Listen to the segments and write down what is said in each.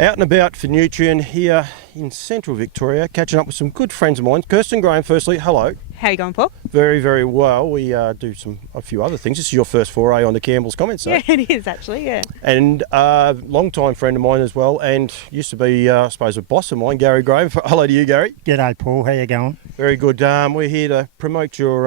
Out and about for Nutrien here in central Victoria, catching up with some good friends of mine. Kirsten, Graham, firstly, hello. How you going, Paul? Very, very well. We do a few other things. This is your first foray on the Campbell's comments, so. Yeah, it is actually, yeah. And long-time friend of mine as well, and used to be, I suppose, a boss of mine, Garry Graham. Hello to you, Garry. G'day, Paul. How you going? Very good. We're here to promote your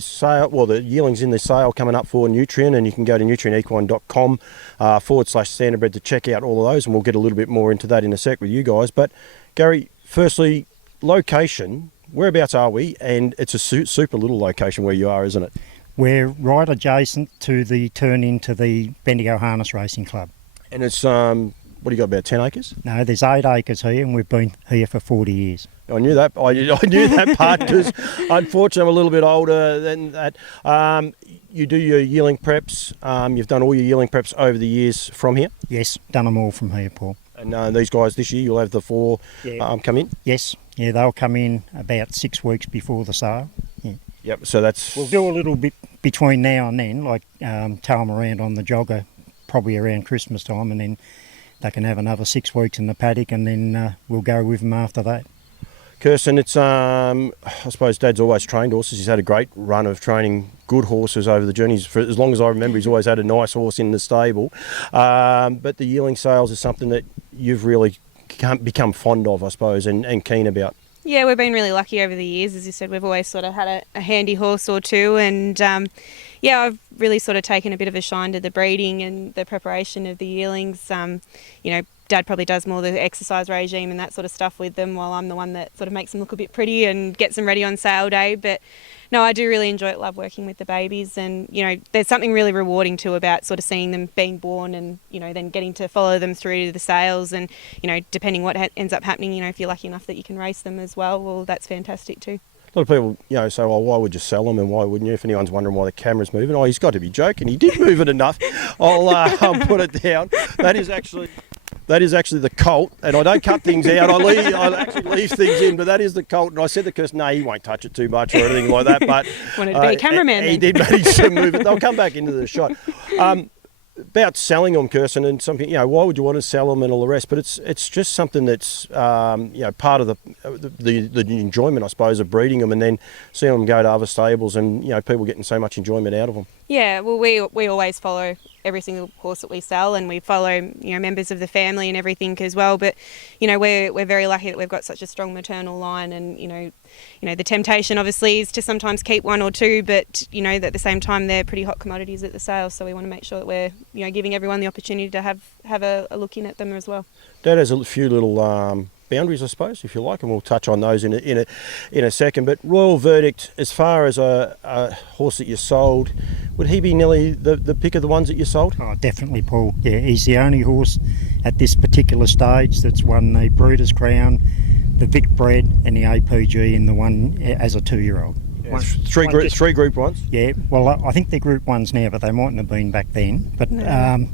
sale, well, the yearlings in the sale coming up for Nutrien, and you can go to nutrienequine.com /Standardbred to check out all of those, and we'll get a little bit more into that in a sec with you guys. But Garry, firstly, location. Whereabouts are we? And it's a super little location where you are, isn't it? We're right adjacent to the turn into the Bendigo Harness Racing Club. And it's, what do you got, about 10 acres? No, there's 8 acres here, and we've been here for 40 years. I knew that. I knew that part because, unfortunately, I'm a little bit older than that. You do your yearling preps. You've done all your yearling preps over the years from here? Yes, done them all from here, Paul. And these guys this year, you'll have the 4 come in? Yes, yeah, they'll come in about 6 weeks before the sale. Yeah. Yep, so that's... We'll do a little bit between now and then, like tow them around on the jogger, probably around Christmas time, and then they can have another 6 weeks in the paddock, and then we'll go with them after that. Kirsten, it's I suppose Dad's always trained horses. He's had a great run of training good horses over the journeys. For as long as I remember, he's always had a nice horse in the stable. But the yearling sales is something that you've really become fond of, I suppose, and keen about. Yeah, we've been really lucky over the years. As you said, we've always sort of had a handy horse or two, and yeah, I've really sort of taken a bit of a shine to the breeding and the preparation of the yearlings. You know, Dad probably does more the exercise regime and that sort of stuff with them, while I'm the one that sort of makes them look a bit pretty and gets them ready on sale day. But no, I do really enjoy it, love working with the babies, and you know, there's something really rewarding too about sort of seeing them being born and, you know, then getting to follow them through to the sales, and, you know, depending what ends up happening, you know, if you're lucky enough that you can race them as well, that's fantastic too. A lot of people, you know, say, well, why would you sell them and why wouldn't you? If anyone's wondering why the camera's moving, he's got to be joking. He did move it enough. I'll put it down. That is actually the colt, and I don't cut things out. I actually leave things in, but that is the colt. And I said to Kirsten, no, he won't touch it too much or anything like that. But wanted to be a cameraman. He did manage to move it. They'll come back into the shot. About selling them, Kirsten, and something, you know, why would you want to sell them and all the rest? But it's just something that's you know, part of the enjoyment, I suppose, of breeding them and then seeing them go to other stables, and, you know, people getting so much enjoyment out of them. Yeah, well, we always follow every single horse that we sell, and we follow, you know, members of the family and everything as well. But, you know, we're very lucky that we've got such a strong maternal line, and you know, the temptation obviously is to sometimes keep one or two, but, you know, at the same time they're pretty hot commodities at the sale, so we want to make sure that we're, you know, giving everyone the opportunity to have a look in at them as well. Dad has a few little boundaries, I suppose, if you like, and we'll touch on those in a second. But royal verdict, as far as a horse that you sold, would he be nearly the pick of the ones that you sold? Oh, definitely, Paul. Yeah, he's the only horse at this particular stage that's won the Breeders' Crown, the Vic Bred, and the APG in the one as a 2-year-old. Yeah, three Group 1s? Yeah, well, I think they're Group 1s now, but they mightn't have been back then. But no.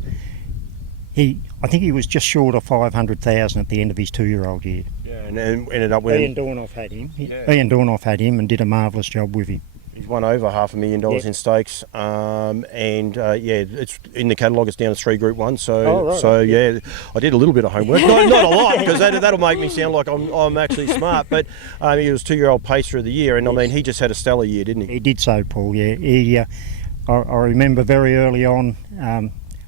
I think he was just short of 500,000 at the end of his 2-year-old year. Yeah, and ended up with Ian Dornoff had him. Yeah. Ian Dornoff had him and did a marvellous job with him. He's won over $500,000 in stakes, yeah, it's in the catalogue. It's down to 3 Group 1s. So yeah, I did a little bit of homework, not a lot, because that'll make me sound like I'm actually smart. But he was 2-year-old pacer of the year, and I mean, he just had a stellar year, didn't he? He did so, Paul. Yeah, I remember very early on.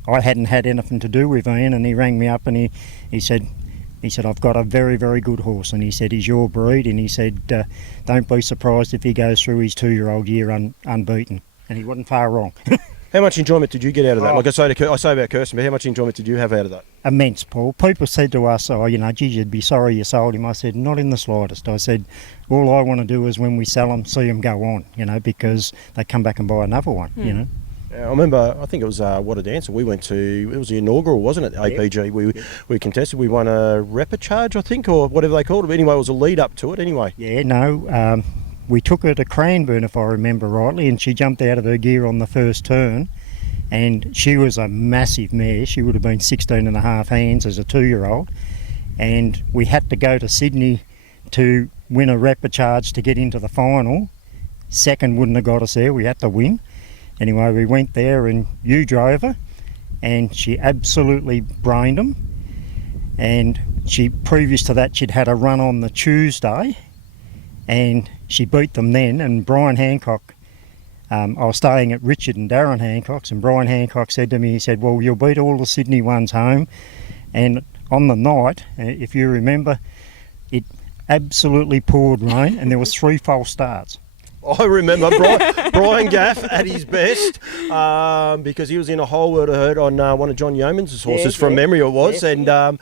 I hadn't had anything to do with Ian, and he rang me up and he said, I've got a very, very good horse, and he said, he's your breed, and he said, don't be surprised if he goes through his 2-year-old year unbeaten. And he wasn't far wrong. How much enjoyment did you get out of that? Like I say about Kirsten, but how much enjoyment did you have out of that? Immense, Paul. People said to us, you know, geez, you'd be sorry you sold him. I said, not in the slightest. I said, all I want to do is when we sell them, see them go on, you know, because they come back and buy another one, you know. I remember, I think it was What a Dancer. We went to, it was the inaugural, wasn't it, APG? We contested, we won a repechage, I think, or whatever they called it. Anyway, it was a lead up to it anyway. Yeah, no, we took her to Cranbourne, if I remember rightly, and she jumped out of her gear on the first turn, and she was a massive mare. She would have been 16 and a half hands as a 2-year-old, and we had to go to Sydney to win a repechage to get into the final. Second wouldn't have got us there, we had to win. Anyway, we went there and you drove her, and she absolutely brained them. And previous to that, she'd had a run on the Tuesday, and she beat them then. And Brian Hancock, I was staying at Richard and Darren Hancock's, and Brian Hancock said to me, he said, well, you'll beat all the Sydney ones home. And on the night, if you remember, it absolutely poured rain, and there was 3 false starts. I remember Brian Gaff at his best because he was in a whole world of hurt on one of John Yeoman's horses, from memory it was. Yes, and I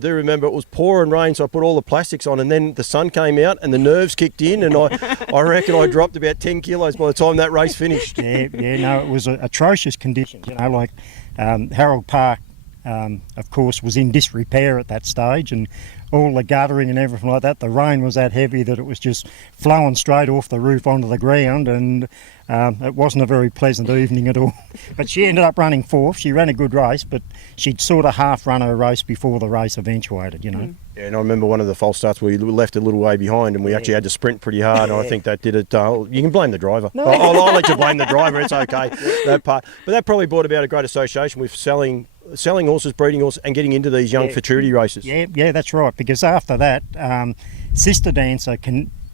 do remember it was pouring rain, so I put all the plastics on, and then the sun came out and the nerves kicked in, and I reckon I dropped about 10 kilos by the time that race finished. No, it was atrocious conditions. You know, like Harold Park, of course, was in disrepair at that stage, and all the guttering and everything like that. The rain was that heavy that it was just flowing straight off the roof onto the ground, and it wasn't a very pleasant evening at all. But she ended up running 4th. She ran a good race, but she'd sort of half run her race before the race eventuated, you know. Yeah, and I remember one of the false starts we left a little way behind, and we actually had to sprint pretty hard, and I think that did it. You can blame the driver. No. I'll let you blame the driver, it's okay, that part. But that probably brought about a great association with selling horses, breeding horses, and getting into these young futurity races. Yeah, that's right, because after that, Sister Dancer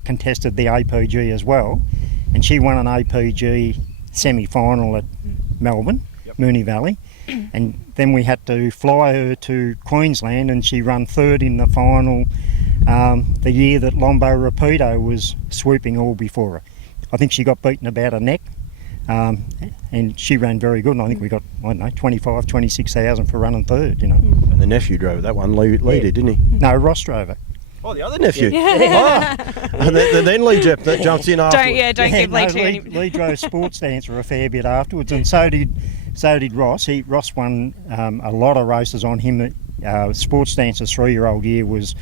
contested the APG as well, and she won an APG semi-final at Melbourne, Moonee Valley, and then we had to fly her to Queensland, and she ran 3rd in the final the year that Lombo Rapido was swooping all before her. I think she got beaten about her neck, and she ran very good, and I think we got, 26,000 for running 3rd, you know. And the nephew drove that one, Lee did, didn't he? No, Ross drove it. Oh, the other nephew. And then Lee that jumps in afterwards. Don't give Lee too many. Lee drove Sports Dancer a fair bit afterwards, and so did Ross. Ross won a lot of races on him. Sports Dancer's 3-year-old year was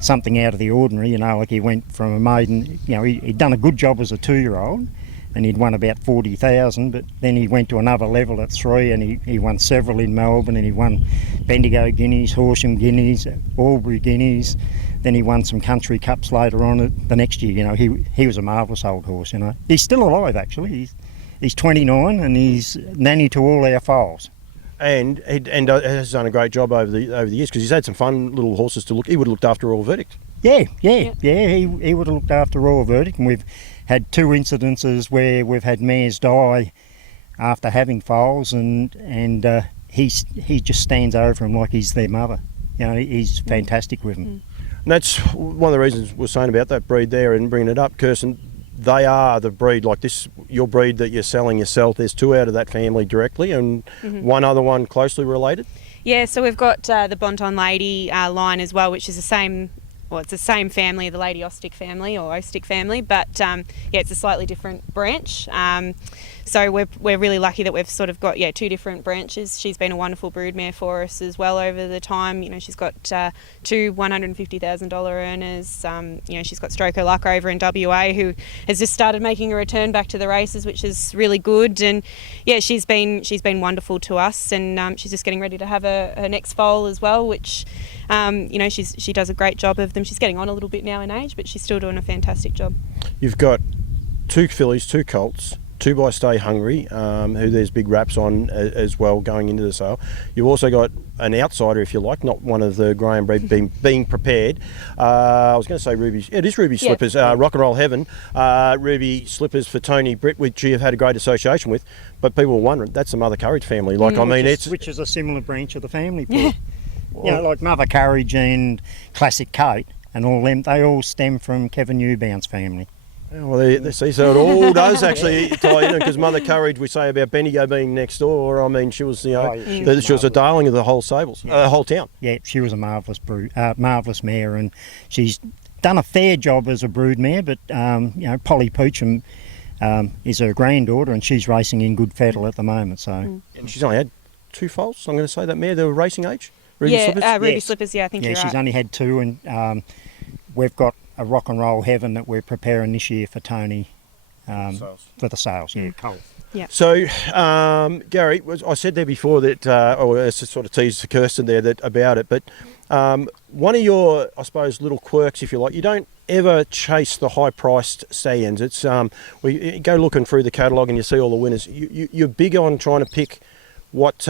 something out of the ordinary, you know, like he went from a maiden, you know, he'd done a good job as a 2-year-old, and he'd won about 40,000, but then he went to another level at 3, and he won several in Melbourne, and he won Bendigo Guineas, Horsham Guineas, Albury Guineas. Then he won some country cups later on the next year. You know, he was a marvellous old horse, you know. He's still alive, actually. He's 29, and he's nanny to all our foals. And has done a great job over the years, because he's had some fun little horses to look. He would have looked after Royal Verdict. Yeah. He would have looked after Royal Verdict, and we've had 2 incidences where we've had mares die after having foals, and he just stands over them like he's their mother. You know, he's fantastic with them. And that's one of the reasons we're saying about that breed there and bringing it up, Kirsten. They are the breed, like this, your breed that you're selling yourself. There's 2 out of that family directly, and one other one closely related. Yeah, so we've got the Bonton Lady line as well, which is the same. Well, it's the same family, the Lady Ostick family or Ostick family, but it's a slightly different branch. So we're really lucky that we've sort of got 2 different branches. She's been a wonderful broodmare for us as well over the time. You know, she's got 2 $150,000 earners. You know, she's got Stroke Luck over in WA, who has just started making a return back to the races, which is really good. And yeah, she's been wonderful to us, and she's just getting ready to have her next foal as well, which you know, she does a great job of them. She's getting on a little bit now in age, but she's still doing a fantastic job. You've got 2 fillies, 2 colts, 2 by Stay Hungry, who there's big raps on as well going into the sale. You've also got an outsider, if you like, not one of the Graham Breed being prepared. I was going to say Ruby. It is Ruby Slippers, Rock and Roll Heaven. Ruby Slippers for Tony Britt, which you've had a great association with. But people were wondering, that's the Mother Courage family. Like, which is a similar branch of the family. You know, like Mother Courage and Classic Kate and all them, they all stem from Kevin Newbound's family. Well, they see, so it all does actually tie in, because Mother Courage, we say about Bendigo being next door. I mean, she was, you know, she was a darling of the whole stables, whole town. Yeah, she was a marvellous mare, and she's done a fair job as a broodmare. But you know, Polly Peacham is her granddaughter, and she's racing in good fettle at the moment. So, and she's only had 2 foals. I'm going to say that mare, they were racing age. Ruby Slippers? Ruby Slippers. Yeah, I think you're right. She's only had 2, and we've got a Rock and Roll Heaven that we're preparing this year for Tony for the sales. Yeah, cool. Yeah. So, Gary, I said there before that, or I sort of teased to Kirsten there about it, but one of your, I suppose, little quirks, if you like, you don't ever chase the high-priced stallions. It's you go looking through the catalogue and you see all the winners. You're big on trying to pick what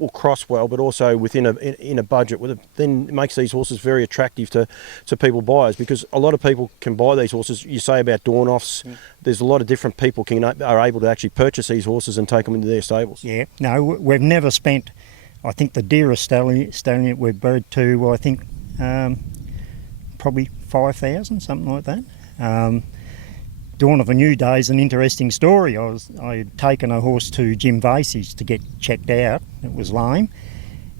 will cross well, but also within a budget, then it makes these horses very attractive to people buyers, because a lot of people can buy these horses. You say about Dawn-offs, there's a lot of different people are able to actually purchase these horses and take them into their stables. Yeah, no, we've never spent, I think the dearest stallion we've bred to, I think probably 5,000, something like that. Dawn of a New Day is an interesting story. I had taken a horse to Jim Vasey's to get checked out. It was lame,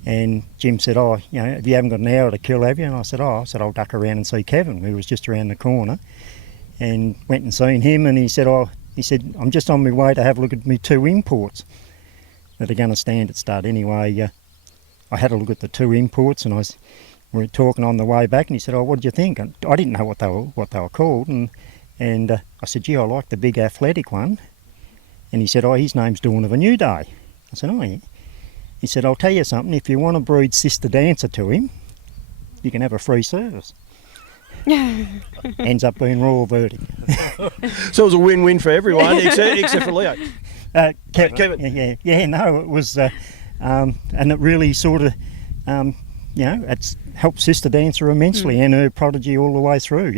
and Jim said, "Oh, you haven't got an hour to kill, have you?" And I said, I'll duck around and see Kevin, who was just around the corner, and went and seen him. And he said, "I'm just on my way to have a look at me 2 imports that are going to stand at stud." Anyway, I had a look at the 2 imports, and we were talking on the way back, and he said, "Oh, what did you think?" And I didn't know what they were called, and I said, "Gee, I like the big athletic one." And he said, "Oh, his name's Dawn of a New Day." I said, "Oh, yeah." He said, "I'll tell you something, if you want to breed Sister Dancer to him, you can have a free service." Ends up being Royal Verdict. So it was a win-win for everyone, except for Leo. Kevin. Yeah, no, it was, and it really sort of, it's helped Sister Dancer immensely and her prodigy all the way through,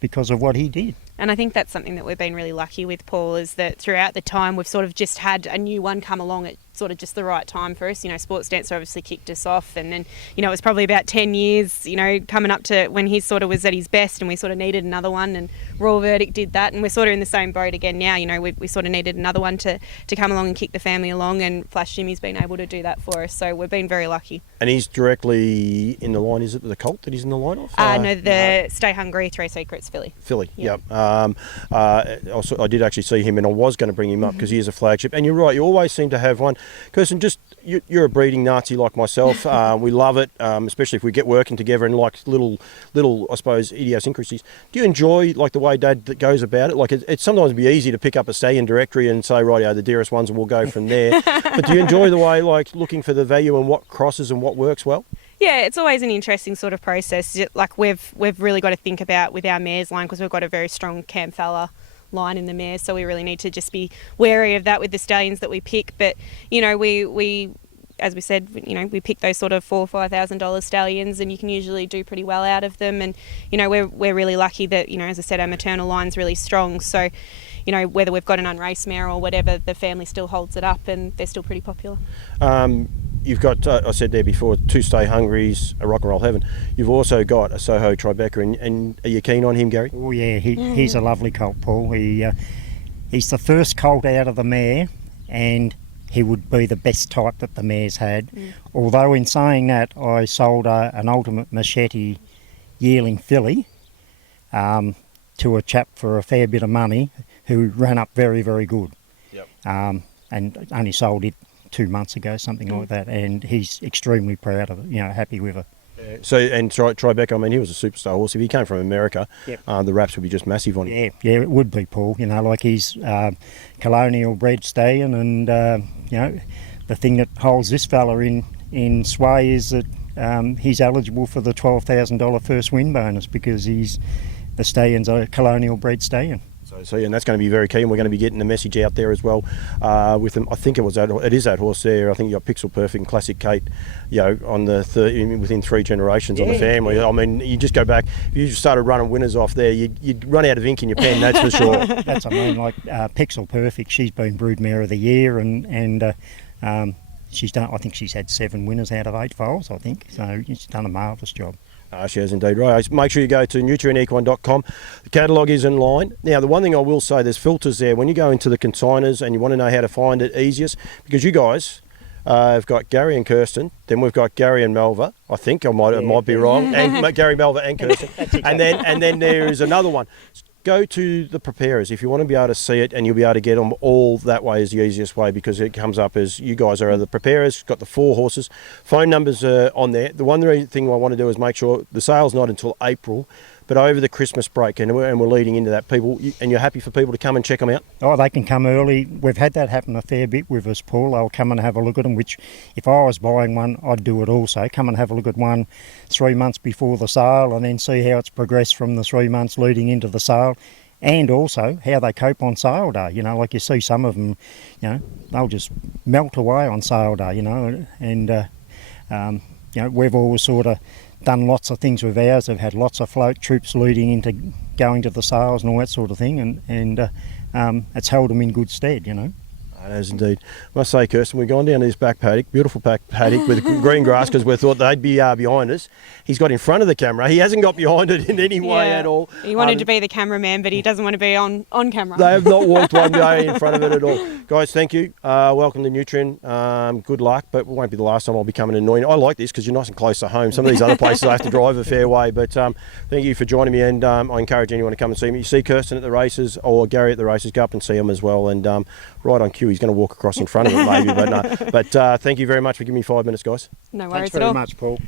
because of what he did. And I think that's something that we've been really lucky with, Paul, is that throughout the time we've sort of just had a new one come along at sort of just the right time for us. Sports Dancer obviously kicked us off, and then, it was probably about 10 years, coming up to when he sort of was at his best, and we sort of needed another one, and Royal Verdict did that, and we're sort of in the same boat again now. We sort of needed another one to come along and kick the family along, and Flash Jimmy's been able to do that for us, so we've been very lucky. And he's directly in the line, is it the colt that he's in the line of? No, the Stay Hungry, 3 Secrets filly. Yep. Also, I did actually see him, and I was going to bring him up because he is a flagship. And you're right, you always seem to have one. Kirsten, you're a breeding Nazi like myself. We love it, especially if we get working together and like little, I suppose, idiosyncrasies. Do you enjoy the way Dad goes about it? It's sometimes be easy to pick up a stallion directory and say, right, the dearest ones, and we'll go from there. But do you enjoy the way, looking for the value and what crosses and what works well? Yeah, it's always an interesting sort of process. We've really got to think about with our mares line, because we've got a very strong Camfalla line in the mares, so we really need to just be wary of that with the stallions that we pick. But we as we said, we pick those sort of $4,000 or $5,000 stallions, and you can usually do pretty well out of them. And we're really lucky that as I said, our maternal line's really strong. So whether we've got an unraced mare or whatever, the family still holds it up, and they're still pretty popular. You've got, I said there before, 2 Stay Hungries, a Rock and Roll Heaven. You've also got a Soho Tribeca, and are you keen on him, Gary? Oh yeah, he's a lovely colt, Paul. He's the first colt out of the mare, and he would be the best type that the mare's had. Although in saying that, I sold an Ultimate Machete yearling filly to a chap for a fair bit of money who ran up very, very good. Yep. And only sold it 2 months ago, something like that, and he's extremely proud of it, happy with her. Yeah. So, and Tribeca, he was a superstar horse. If he came from America, the raps would be just massive on him. Yeah, it would be, Paul. He's colonial bred stallion, and the thing that holds this fella in sway is that he's eligible for the $12,000 first win bonus, because the stallion's a colonial bred stallion. So and that's going to be very key, and we're going to be getting the message out there as well with them. I think it is that horse there. I think you got Pixel Perfect and Classic Kate, on the within 3 generations on the family. You just go back. If you just started running winners off there, you'd run out of ink in your pen. That's for sure. Pixel Perfect. She's been Broodmare of the Year, and she's done. I think she's had 7 winners out of 8 foals. I think so. She's done a marvellous job. She has indeed, right. Make sure you go to nutrienequine.com. The catalogue is in line. Now, the one thing I will say, there's filters there. When you go into the consigners and you want to know how to find it easiest, because you guys have got Garry and Kirsten, then we've got Garry and Melva. I think I might be wrong, and Garry, Melva and Kirsten. and then there is another one. Go to the preparers if you want to be able to see it, and you'll be able to get them all that way is the easiest way, because it comes up as you guys are the preparers, got the 4 horses. Phone numbers are on there. The one thing I want to do is make sure the sale's not until April, but over the Christmas break, and we're leading into that. And you're happy for people to come and check them out? Oh, they can come early. We've had that happen a fair bit with us, Paul. They'll come and have a look at them, which if I was buying one, I'd do it also. Come and have a look at one 3 months before the sale, and then see how it's progressed from the 3 months leading into the sale. and also how they cope on sale day. You know, like you see some of them, you know, they'll just melt away on sale day, you know, and you know, we've always sort of done lots of things with ours. They've had lots of float troops leading into going to the sales and all that sort of thing, and it's held them in good stead, you know. It has indeed. I must say, Kirsten, we've gone down to this back paddock, beautiful back paddock with green grass, because we thought they'd be behind us. He's got in front of the camera. He hasn't got behind it in any way at all. He wanted to be the cameraman, but he doesn't want to be on camera. They have not walked one day in front of it at all. Guys, thank you. Welcome to Nutrien. Good luck, but it won't be the last time I'll be coming annoying. I like this because you're nice and close to home. Some of these other places I have to drive a fair way, but thank you for joining me, and I encourage anyone to come and see me. You see Kirsten at the races or Garry at the races, go up and see him as well, and right on cue, he's going to walk across in front of it maybe, but no. But thank you very much for giving me 5 minutes, guys. No worries Thanks at very all. much, Paul.